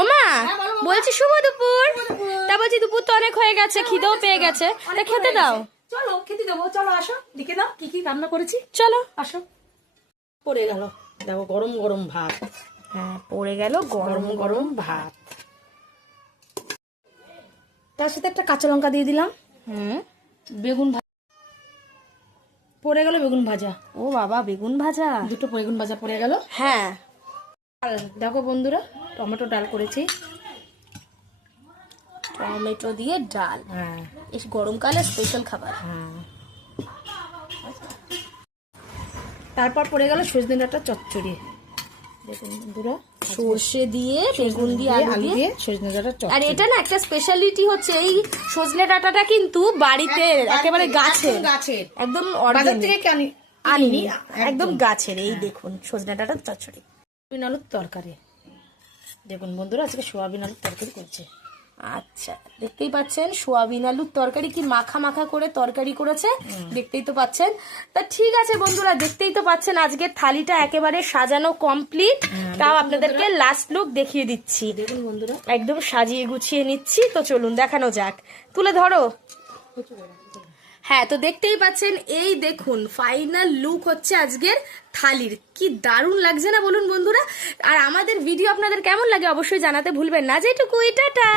ওমা বলছি শুভ দুপুর। তা বলছি দুপুর তো অনেক হয়ে গেছে, খিদেও পেয়ে গেছে, তা খেতে দাও। চলো খেতে দেবো, চলো আসো দেখে দাও কি কি রান্না করেছি। চলো। আসো। পড়ে গেল, দেখো গরম গরম ভাত। হ্যাঁ পড়ে গেল গরম গরম ভাত, তার সাথে একটা কাঁচা লঙ্কা দিয়ে দিলাম। বেগুন পড়ে গেল, বেগুন ভাজা। ও বাবা বেগুন ভাজা, দুটো বেগুন ভাজা পড়ে গেল। হ্যাঁ। আর দেখো বন্ধুরা, টমেটো ডাল করেছি। টমেটো দিয়ে ডাল, হ্যাঁ এই গরমকালে স্পেশাল খাবার। হ্যাঁ। তারপর পড়ে গেল সজনে ডাঁটা চচ্চড়ি। দেখুন বন্ধুরা, সর্ষে দিয়ে বেগুন দিয়ে আলু দিয়ে সজনে ডাঁটা আর চচ্চড়ি। এটা না একটা স্পেশালিটি হচ্ছে এই সজনে ডাঁটাটা কিন্তু বাড়িতে একেবারে গাছের, গাছের, একদম বাজার অর্গানিক, থেকে আনিনি, একদম গাছের। এই দেখুন সজনে ডাঁটার চচ্চড়ি। সোয়াবিন আলুর তরকারি। দেখুন বন্ধুরা, আজকে সোয়াবিন আলুর তরকারি করছে। আচ্ছা দেখতেই পাচ্ছেন সোয়াবিন আলুর তরকারি, কি মাখা মাখা করে তরকারি করেছে, দেখতেই তো পাচ্ছেন। তা ঠিক আছে বন্ধুরা, দেখতেই তো পাচ্ছেন আজকের থালিটা একেবারে সাজানো কমপ্লিট। তাও আপনাদেরকে লাস্ট লুক দেখিয়ে দিচ্ছি। দেখুন বন্ধুরা, একদম সাজিয়ে গুছিয়ে নিচ্ছি, তো চলুন দেখানো যাক। তুলে ধরো। হ্যাঁ তো দেখতেই পাচ্ছেন, এই দেখুন ফাইনাল লুক হচ্ছে আজকের থালির। কি দারুণ লাগছে না বলুন বন্ধুরা? আর আমাদের ভিডিও আপনাদের কেমন লাগে অবশ্যই জানাতে ভুলবেন না। যেটুকুই টাটা।